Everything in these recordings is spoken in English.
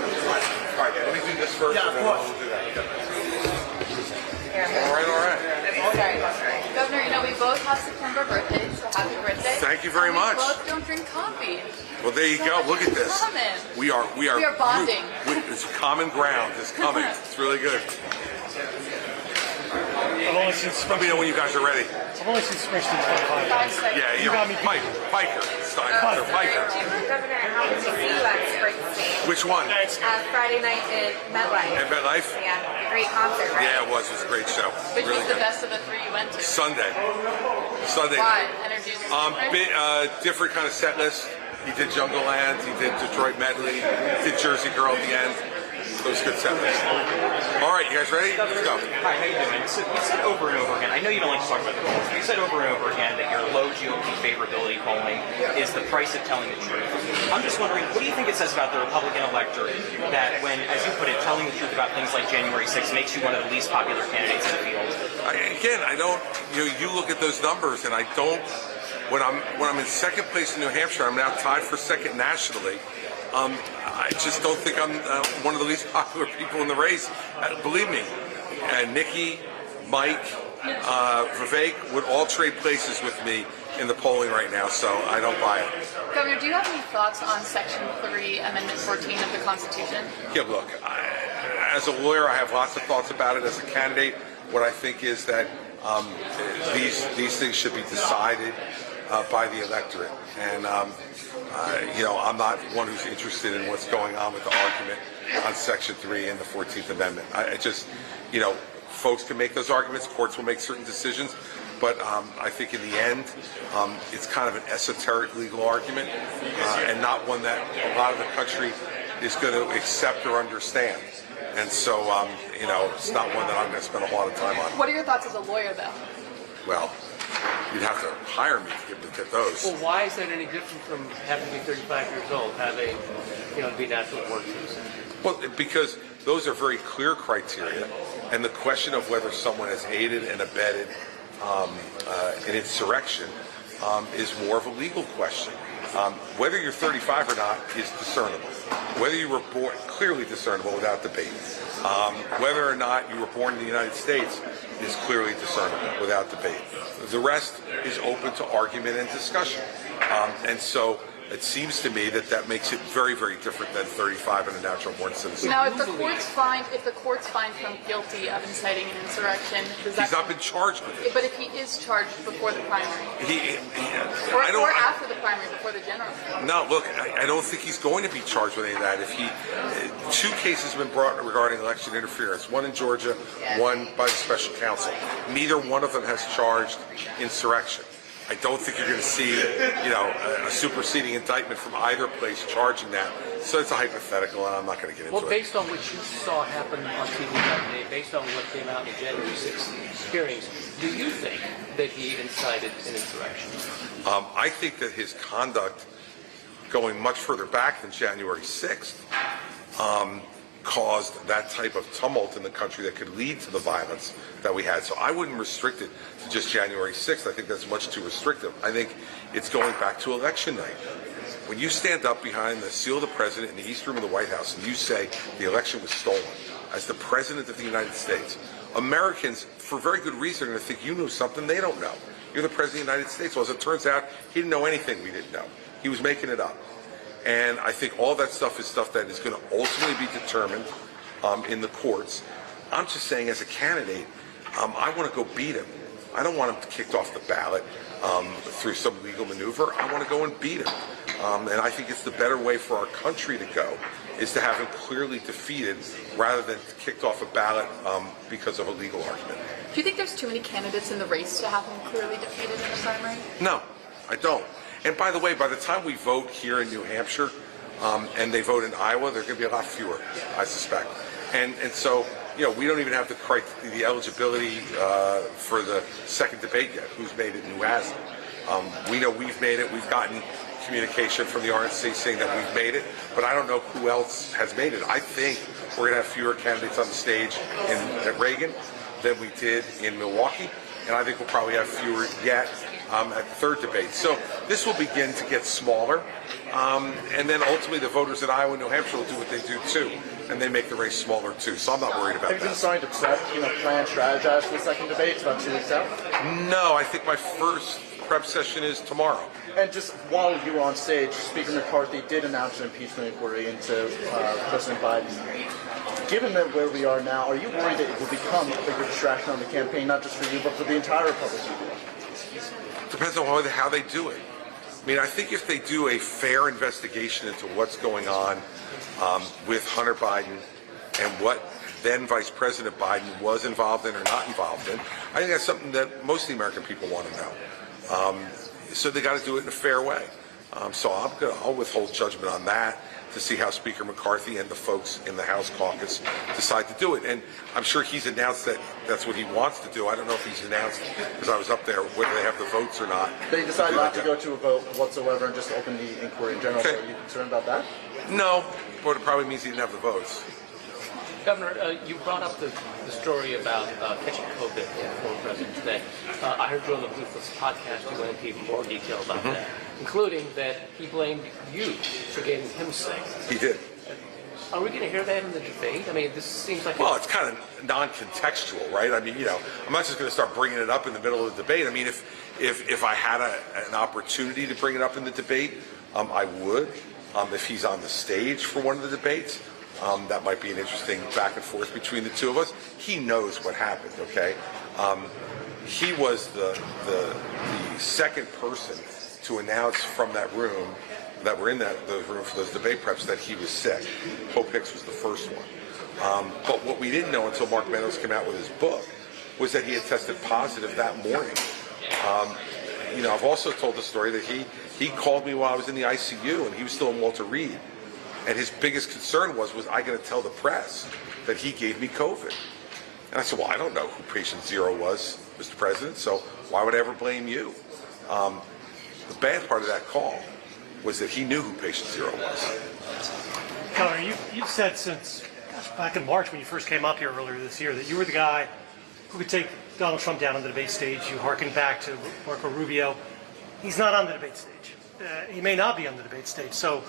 All right, let me do this first, and then we'll do that. All right. Sorry. Governor, you know, we both have September birthdays, so happy birthday. Thank you very much. We both don't drink coffee. Well, there you go. Look at this. We are bonding. It's common ground. It's coming. It's really good. I've only seen Let me know when you guys are ready. I've only seen Christie 25. Yeah, You got me. Piker. Steiner. Piker. Governor, how did you see that Springsteen? Which one? Friday night in MetLife. At MetLife? Yeah, great concert, right? Yeah, it was. It was a great show. Which Really was the good. best of the three you went to? Sunday. Why? Energy was different? Different kind of set list. He did Jungle Land. He did Detroit Medley. He did Jersey Girl at the end. It was a good set list. All right, you guys ready? Let's go. Hi, how you doing? So you said over and over again, I know you don't like to talk about the polls, but you said over and over again that your low GOP favorability polling is the price of telling the truth. I'm just wondering, what do you think it says about the Republican electorate that when, as you put it, telling the truth about things like January 6th makes you one of the least popular candidates in the field? You look at those numbers, and I don't. When I'm in second place in New Hampshire, I'm now tied for second nationally. I just don't think I'm one of the least popular people in the race. Believe me, Nikki, Mike, Vivek would all trade places with me in the polling right now, so I don't buy it. Governor, do you have any thoughts on Section 3, Amendment 14 of the Constitution? Yeah, look, as a lawyer, I have lots of thoughts about it. As a candidate, what I think is that these things should be decided by the electorate. And, I'm not one who's interested in what's going on with the argument on Section 3 and the 14th Amendment. Folks can make those arguments, courts will make certain decisions, but I think in the end, it's kind of an esoteric legal argument and not one that a lot of the country is going to accept or understand. And so, it's not one that I'm going to spend a lot of time on. What are your thoughts as a lawyer, though? Well, you'd have to hire me to get those. Well, why is that any different from having to be 35 years old, having, be natural born citizen? Well, because those are very clear criteria, and the question of whether someone has aided and abetted an insurrection is more of a legal question. Whether you're 35 or not is discernible. Whether you were born, clearly discernible without debate. Whether or not you were born in the United States is clearly discernible without debate. The rest is open to argument and discussion. And so it seems to me that makes it very, very different than 35 and a natural-born citizen. Now, if the courts find him guilty of inciting an insurrection, does that? He's not been charged with it. But if he is charged before the primary, or after the primary, before the general. No, look, I don't think he's going to be charged with any of that. Two cases have been brought regarding election interference. One in Georgia, one by the special counsel. Neither one of them has charged insurrection. I don't think you're going to see, a superseding indictment from either place charging that. So it's a hypothetical, and I'm not going to get into it. Well, based on what you saw happen on TV that day, based on what came out in the January 6th hearings, do you think that he incited an insurrection? I think that his conduct, going much further back than January 6th, caused that type of tumult in the country that could lead to the violence that we had. So I wouldn't restrict it to just January 6th. I think that's much too restrictive. I think it's going back to election night. When you stand up behind the seal of the president in the East Room of the White House and you say the election was stolen, as the president of the United States, Americans, for very good reason, are going to think you knew something they don't know. You're the president of the United States. Well, as it turns out, he didn't know anything we didn't know. He was making it up. And I think all that stuff is stuff that is going to ultimately be determined in the courts. I'm just saying, as a candidate, I want to go beat him. I don't want him kicked off the ballot through some legal maneuver. I want to go and beat him. And I think it's the better way for our country to go, is to have him clearly defeated rather than kicked off a ballot because of a legal argument. Do you think there's too many candidates in the race to have him clearly defeated in the primary? No, I don't. And by the way, by the time we vote here in New Hampshire and they vote in Iowa, there are going to be a lot fewer, I suspect. And so, we don't even have the eligibility for the second debate yet. Who's made it and who hasn't? We know we've made it. We've gotten communication from the RNC saying that we've made it, but I don't know who else has made it. I think we're going to have fewer candidates on the stage at Reagan than we did in Milwaukee, and I think we'll probably have fewer yet at the third debate. So this will begin to get smaller, and then ultimately the voters in Iowa and New Hampshire will do what they do too, and they make the race smaller too. So I'm not worried about Have you been that. starting to prep, plan, strategize for the second debate? It's about 2 weeks out. No, I think my first prep session is tomorrow. And just while you were on stage, Speaker McCarthy did announce an impeachment inquiry into President Biden. Given that where we are now, are you worried that it will become a bigger distraction on the campaign, not just for you, but for the entire Republican Party? Depends on how they do it. I mean, I think if they do a fair investigation into what's going on with Hunter Biden and what then Vice President Biden was involved in or not involved in, I think that's something that most of the American people want to know. So they got to do it in a fair way. So I'll withhold judgment on that to see how Speaker McCarthy and the folks in the House caucus decide to do it. And I'm sure he's announced that that's what he wants to do. I don't know if he's announced, because I was up there, whether they have the votes or not. They decide not to go to a vote whatsoever and just open the inquiry in general. Okay. So are you concerned about that? No, but it probably means he didn't have the votes. Governor, you brought up the story about catching COVID in former president today. I heard you on the Ruthless podcast. You went into even more detail about that, including that he blamed you for getting him sick. He did. Are we going to hear that in the debate? I mean, this seems like... Well, it's kind of non-contextual, right? I mean, I'm not just going to start bringing it up in the middle of the debate. I mean, if I had an opportunity to bring it up in the debate, I would. If he's on the stage for one of the debates, that might be an interesting back and forth between the two of us. He knows what happened, okay? He was the second person to announce from that room, that were in the room for those debate preps, that he was sick. Pope Hicks was the first one. But what we didn't know until Mark Meadows came out with his book was that he had tested positive that morning. I've also told the story that he called me while I was in the ICU and he was still in Walter Reed. And his biggest concern was I going to tell the press that he gave me COVID? And I said, well, I don't know who patient zero was, Mr. President, so why would I ever blame you? The bad part of that call was that he knew who patient zero was. Governor, you've said since back in March when you first came up here earlier this year that you were the guy who could take Donald Trump down on the debate stage. You hearkened back to Marco Rubio. He's not on the debate stage. He may not be on the debate stage. So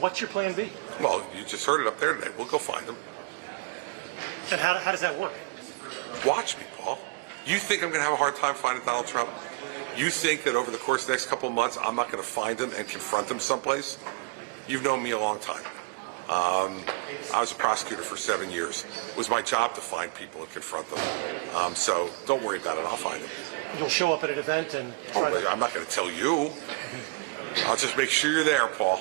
what's your plan B? Well, you just heard it up there today. We'll go find him. And how does that work? Watch me, Paul. You think I'm going to have a hard time finding Donald Trump? You think that over the course of the next couple of months, I'm not going to find him and confront him someplace? You've known me a long time. I was a prosecutor for 7 years. It was my job to find people and confront them. So don't worry about it. I'll find him. You'll show up at an event and try to... I'm not going to tell you. I'll just make sure you're there, Paul.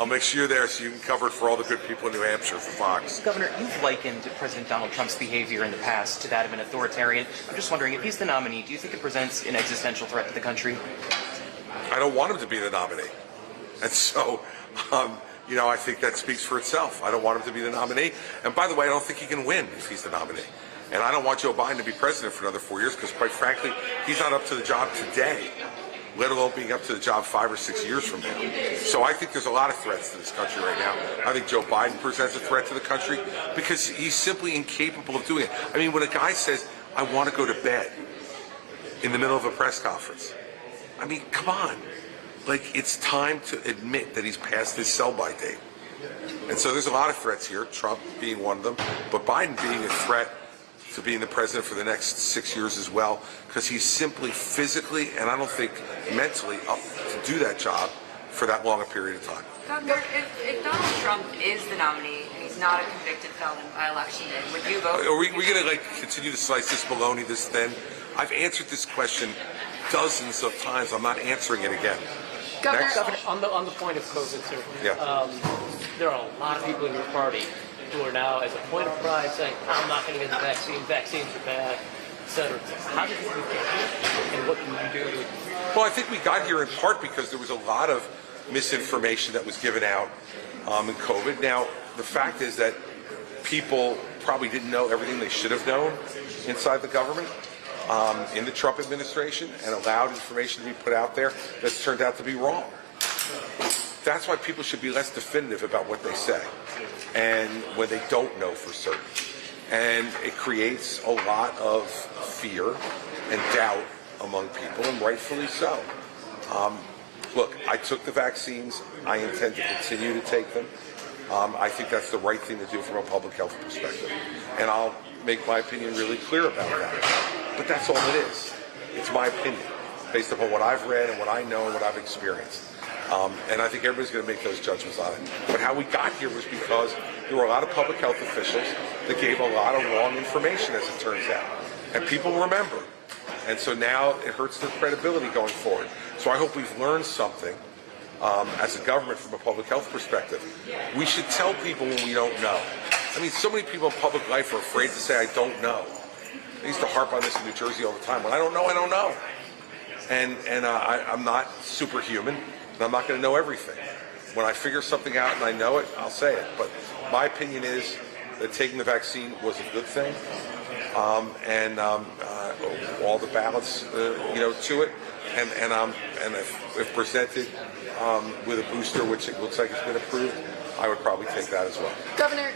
I'll make sure you're there so you can cover it for all the good people in New Hampshire for Fox. Governor, you've likened President Donald Trump's behavior in the past to that of an authoritarian. I'm just wondering, if he's the nominee, do you think it presents an existential threat to the country? I don't want him to be the nominee. And so, I think that speaks for itself. I don't want him to be the nominee. And by the way, I don't think he can win if he's the nominee. And I don't want Joe Biden to be president for another 4 years because, quite frankly, he's not up to the job today, let alone being up to the job 5 or 6 years from now. So I think there's a lot of threats to this country right now. I think Joe Biden presents a threat to the country because he's simply incapable of doing it. I mean, when a guy says, I want to go to bed in the middle of a press conference, I mean, come on. Like, it's time to admit that he's past his sell-by date. And so there's a lot of threats here, Trump being one of them, but Biden being a threat to being the president for the next 6 years as well, because he's simply physically and I don't think mentally up to do that job for that long a period of time. Governor, if Donald Trump is the nominee and he's not a convicted felon by election day, would you vote? Are we going to continue to slice this bologna this thin? I've answered this question dozens of times. I'm not answering it again. Governor, Next. On the point of COVID, sir, Yeah. there are a lot of people in your party who are now, as a point of pride, saying, I'm not going to get the vaccine, vaccines are bad, et cetera. How did you get here, and what can you do? Well, I think we got here in part because there was a lot of misinformation that was given out in COVID. Now, the fact is that people probably didn't know everything they should have known inside the government, in the Trump administration, and allowed information to be put out there that's turned out to be wrong. That's why people should be less definitive about what they say, and when they don't know for certain. And it creates a lot of fear and doubt among people, and rightfully so. Look, I took the vaccines. I intend to continue to take them. I think that's the right thing to do from a public health perspective. And I'll make my opinion really clear about that. But that's all it is. It's my opinion, based upon what I've read and what I know and what I've experienced. And I think everybody's going to make those judgments on it. But how we got here was because there were a lot of public health officials that gave a lot of wrong information, as it turns out. And people remember. And so now it hurts their credibility going forward. So I hope we've learned something as a government from a public health perspective. We should tell people when we don't know. I mean, so many people in public life are afraid to say, I don't know. I used to harp on this in New Jersey all the time. When I don't know, I don't know. And I'm not superhuman, and I'm not going to know everything. When I figure something out and I know it, I'll say it. But my opinion is that taking the vaccine was a good thing, and all the balance, to it, and if presented with a booster, which it looks like it's been approved, I would probably take that as well. Governor,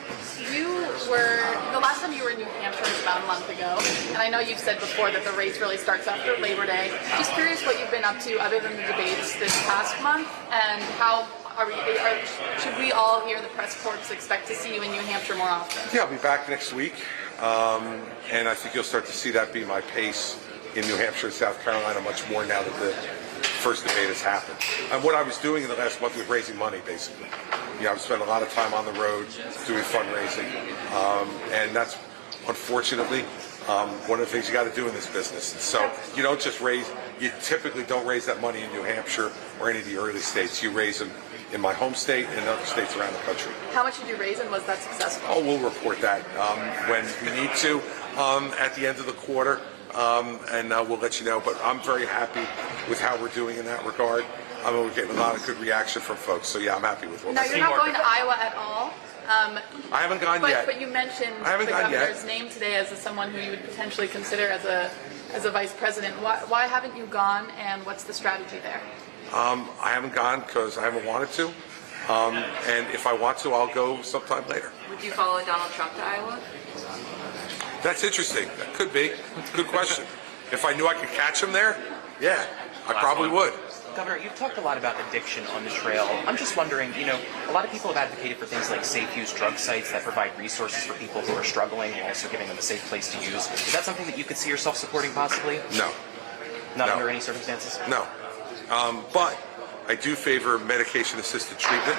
the last time you were in New Hampshire was about a month ago, and I know you've said before that the race really starts after Labor Day. Just curious what you've been up to other than the debates this past month, and how should we all here in the press corps expect to see you in New Hampshire more often? Yeah, I'll be back next week, and I think you'll start to see that be my pace in New Hampshire and South Carolina much more now that the first debate has happened. And what I was doing in the last month was raising money, basically. I've spent a lot of time on the road doing fundraising, and that's unfortunately one of the things you got to do in this business. So you don't just you typically don't raise that money in New Hampshire or any of the early states. You raise them in my home state and other states around the country. How much did you raise, and was that successful? Oh, we'll report that when we need to at the end of the quarter, and we'll let you know. But I'm very happy with how we're doing in that regard. We're getting a lot of good reaction from folks, so yeah, I'm happy with what we're doing. Now, you're not going to Iowa at all. I haven't gone yet. But you mentioned the governor's name today as someone who you would potentially consider as a vice president. Why haven't you gone, and what's the strategy there? I haven't gone because I haven't wanted to, and if I want to, I'll go sometime later. Would you follow Donald Trump to Iowa? That's interesting. That could be. Good question. If I knew I could catch him there, yeah, I probably would. Governor, you've talked a lot about addiction on the trail. I'm just wondering, a lot of people have advocated for things like safe-use drug sites that provide resources for people who are struggling, while also giving them a safe place to use. Is that something that you could see yourself supporting possibly? No. Not under any circumstances? No. But I do favor medication-assisted treatment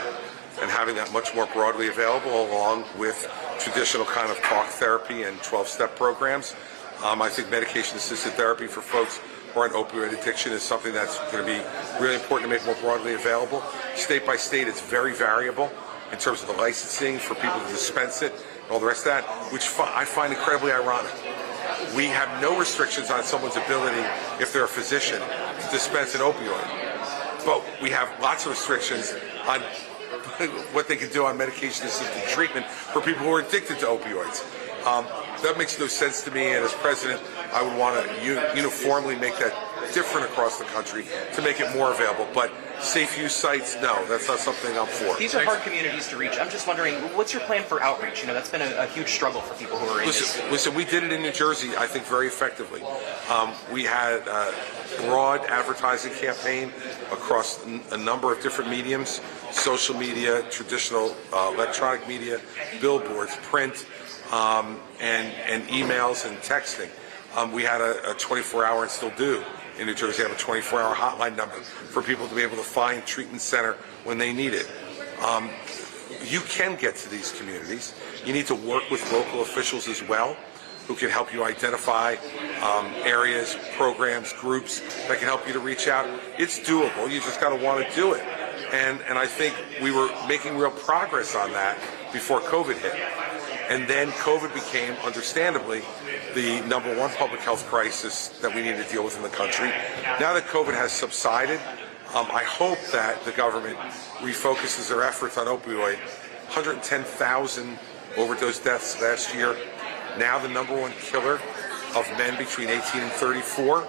and having that much more broadly available, along with traditional kind of talk therapy and 12-step programs. I think medication-assisted therapy for folks who are in opioid addiction is something that's going to be really important to make more broadly available. State by state, it's very variable in terms of the licensing for people to dispense it and all the rest of that, which I find incredibly ironic. We have no restrictions on someone's ability, if they're a physician, to dispense an opioid. But we have lots of restrictions on what they can do on medication-assisted treatment for people who are addicted to opioids. That makes no sense to me, and as president, I would want to uniformly make that different across the country to make it more available. But safe-use sites, no, that's not something I'm for. These are hard communities to reach. I'm just wondering, what's your plan for outreach? That's been a huge struggle for people who are in this. Listen, we did it in New Jersey, I think, very effectively. We had a broad advertising campaign across a number of different mediums: social media, traditional electronic media, billboards, print, and emails and texting. We had a 24-hour, and still do, in New Jersey, have a 24-hour hotline number for people to be able to find treatment center when they need it. You can get to these communities. You need to work with local officials as well, who can help you identify areas, programs, groups that can help you to reach out. It's doable. You just got to want to do it. And I think we were making real progress on that before COVID hit. And then COVID became, understandably, the number one public health crisis that we need to deal with in the country. Now that COVID has subsided, I hope that the government refocuses their efforts on opioid. 110,000 overdose deaths last year. Now the number one killer of men between 18 and 34.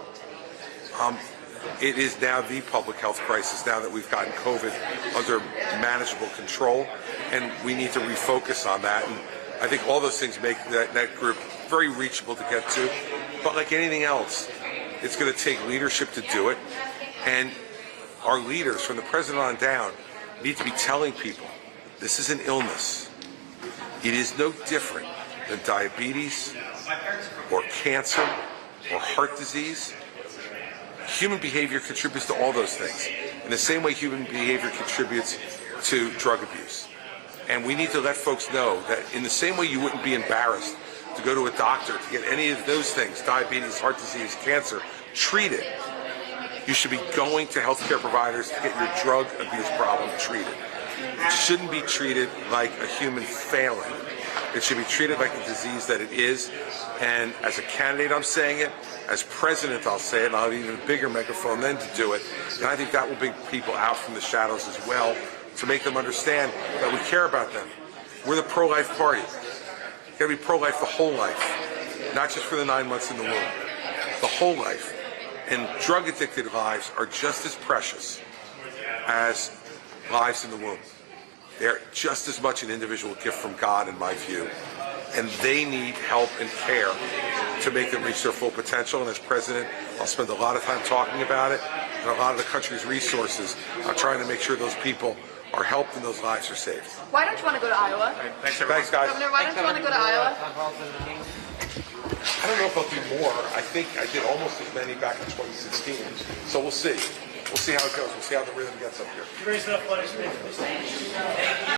It is now the public health crisis now that we've gotten COVID under manageable control, and we need to refocus on that. And I think all those things make that group very reachable to get to. But like anything else, It's going to take leadership to do it. And our leaders, from the president on down, need to be telling people this is an illness. It is no different than diabetes or cancer or heart disease. Human behavior contributes to all those things in the same way human behavior contributes to drug abuse. And we need to let folks know that in the same way you wouldn't be embarrassed to go to a doctor to get any of those things, diabetes, heart disease, cancer, treated, you should be going to healthcare providers to get your drug abuse problem treated. It shouldn't be treated like a human failing. It should be treated like the disease that it is. And as a candidate, I'm saying it. As president, I'll say it, and I'll have even a bigger megaphone then to do it. And I think that will bring people out from the shadows as well, to make them understand that we care about them. We're the pro-life party. You've got to be pro-life the whole life, not just for the 9 months in the womb. The whole life. And drug-addicted lives are just as precious as lives in the womb. They're just as much an individual gift from God, in my view. And they need help and care to make them reach their full potential. And as president, I'll spend a lot of time talking about it. And a lot of the country's resources are trying to make sure those people are helped and those lives are saved. Why don't you want to go to Iowa? Thanks, guys. Governor, why don't you want to go to Iowa? I don't know if I'll do more. I think I did almost as many back in 2016. So we'll see. We'll see how it goes. We'll see how the rhythm gets up here. Raise it up, let us